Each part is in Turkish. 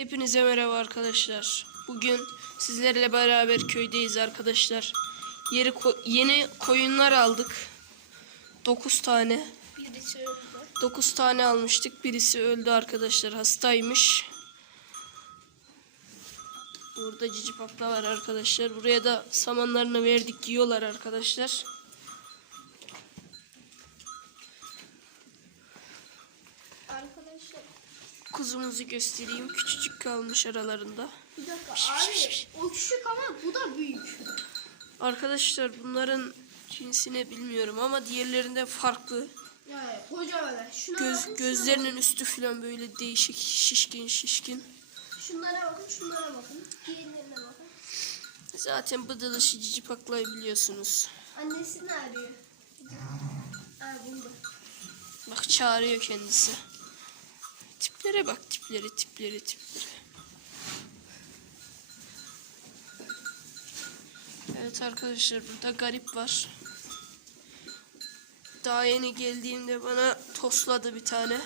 Hepinize merhaba arkadaşlar. Bugün sizlerle beraber köydeyiz arkadaşlar. Yeri ko- yeni koyunlar aldık. 9 tane. Birisi öldü. 9 tane almıştık. Birisi öldü arkadaşlar. Hastaymış. Burada cici pakla var arkadaşlar. Buraya da samanlarını verdik. Yiyorlar arkadaşlar. Arkadaşlar Kuzumuzu göstereyim. Küçücük kalmış aralarında. bir dakika abi o küçük ama bu da büyük. Arkadaşlar bunların cinsini bilmiyorum ama diğerlerinde farklı. Yani kocaman. Şuna Göz, bakın, gözlerinin üstü falan böyle değişik şişkin şişkin. Şunlara bakın şunlara bakın. Diğerlerine bakın. Zaten bıdılışı cici paklayı biliyorsunuz. Annesi ne arıyor? Aa bunda. Bak çağırıyor kendisi. Tiplere bak tipleri tipleri tipleri. Evet arkadaşlar burada garip var. Daha yeni geldiğimde bana tosladı bir tane.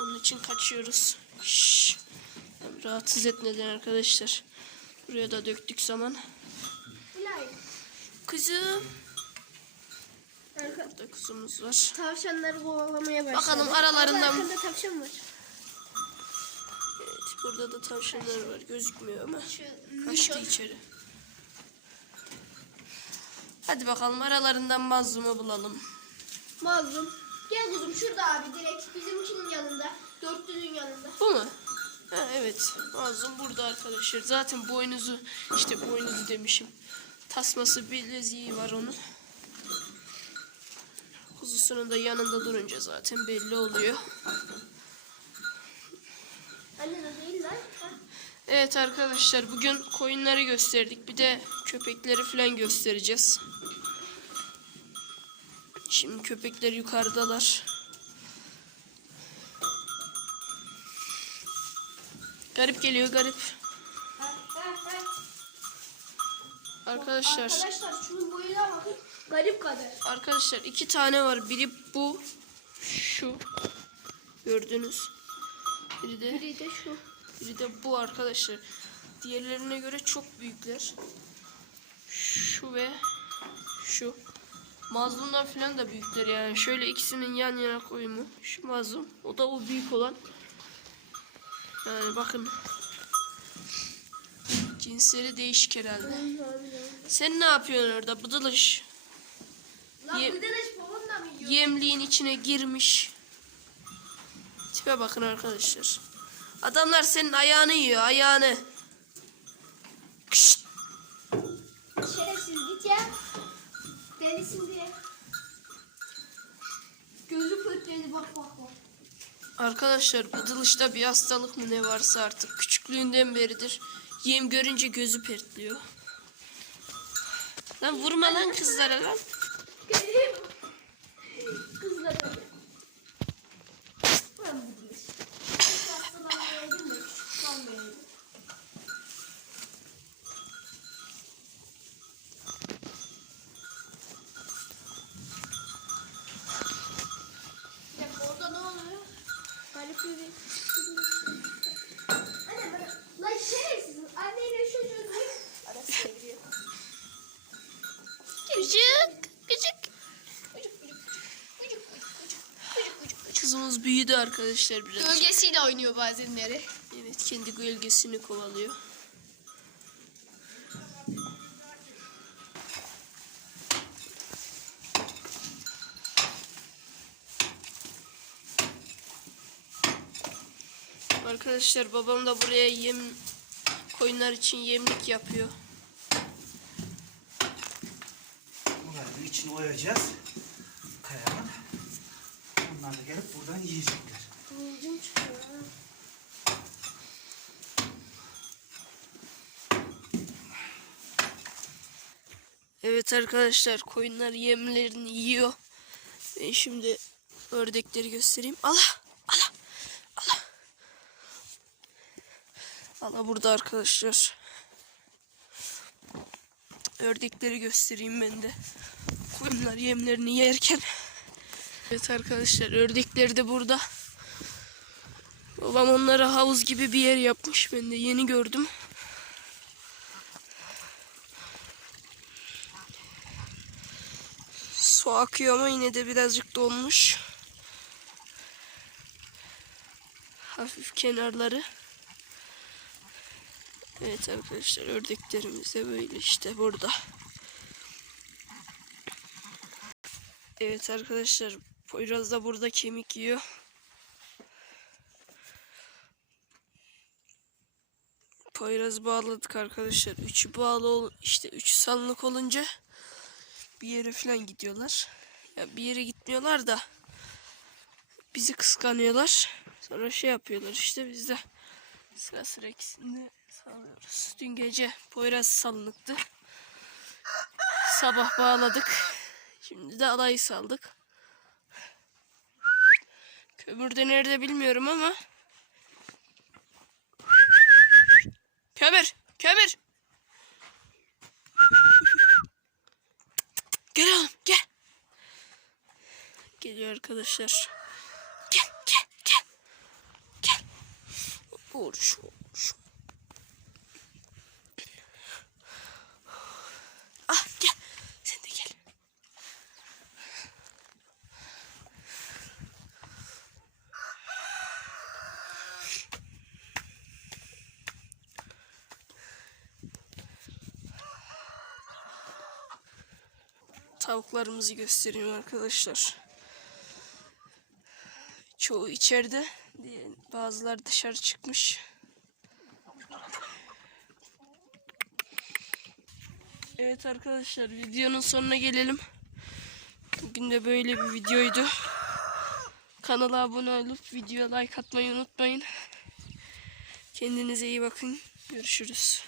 Onun için kaçıyoruz. Şşş. Rahatsız etmeden arkadaşlar. Buraya da döktük zaman. Kızım. Burada kuzumuz var. tavşanları kovalamaya başladı. Bakalım Abi Arkada tavşan var. Burada da tavşanlar var gözükmüyor ama. Kaçtı içeri. Hadi bakalım aralarından mazlumu bulalım. Mazlum. Gel kuzum şurada abi direkt bizimkinin yanında. Dörtlünün yanında. Bu mu? Ha, evet mazlum burada arkadaşlar. Zaten boynuzu işte boynuzu demişim. Tasması bileziği var onun. Kuzusunun da yanında durunca zaten belli oluyor. Anne de değil lan. Ha. Evet arkadaşlar bugün koyunları gösterdik. Bir de köpekleri falan göstereceğiz. Şimdi köpekler yukarıdalar. Garip geliyor garip. Arkadaşlar Arkadaşlar şunun boyuna bakın. Garip kadar. arkadaşlar iki tane var. Biri bu şu gördünüz. Biri de Biri de şu. Biri de bu arkadaşlar. Diğerlerine göre çok büyükler. Şu ve şu. Mazlumdan falan da büyükler yani. Şöyle ikisinin yan yana koyumu. Şu mazlum. O da o büyük olan. Yani bakın. Cinsleri değişik herhalde. Sen ne yapıyorsun orada bıdılış? Lan Ye- de babamla mı yiyor? Yemliğin içine girmiş. Tipe bakın arkadaşlar. Adamlar senin ayağını yiyor ayağını. Kışt. Şerefsiz git ya. Delisin diye. Gözü pörtledi bak bak bak. Arkadaşlar bıdılışta bir hastalık mı ne varsa artık küçüklüğünden beridir. Yem görünce gözü pertliyor. Lan vurma lan kızlara lan. Geleyim. Tamam. Büyüdü arkadaşlar biraz. Gölgesiyle oynuyor bazenleri. Evet kendi gölgesini kovalıyor. Arkadaşlar babam da buraya yem koyunlar için yemlik yapıyor. Bunları da içine oyacağız. Kayanın. Bunlar da gelip buradan yiyecekler. Evet arkadaşlar koyunlar yemlerini yiyor. Ben şimdi ördekleri göstereyim. Allah! Allah! Allah! Allah burada arkadaşlar. Ördekleri göstereyim ben de. Koyunlar yemlerini yerken. Evet arkadaşlar ördekleri de burada. Babam onlara havuz gibi bir yer yapmış. Ben de yeni gördüm. Su akıyor ama yine de birazcık donmuş. Hafif kenarları. Evet arkadaşlar ördeklerimiz de böyle işte burada. Evet arkadaşlar Poyraz da burada kemik yiyor. Poyraz bağladık arkadaşlar. Üçü bağlı ol işte üç sanlık olunca bir yere falan gidiyorlar. Ya bir yere gitmiyorlar da bizi kıskanıyorlar. Sonra şey yapıyorlar işte biz de sıra sıra ikisini salıyoruz. Dün gece Poyraz salınıktı. Sabah bağladık. Şimdi de alayı saldık. Kömür de nerede bilmiyorum ama. Kömür! Kömür! Gel oğlum gel. Geliyor arkadaşlar. Gel gel gel. Gel. Vur vur. Ah gel. Sen de gel. Tavuklarımızı göstereyim arkadaşlar. Çoğu içeride. Bazıları dışarı çıkmış. Evet arkadaşlar videonun sonuna gelelim. Bugün de böyle bir videoydu. Kanala abone olup videoya like atmayı unutmayın. Kendinize iyi bakın. Görüşürüz.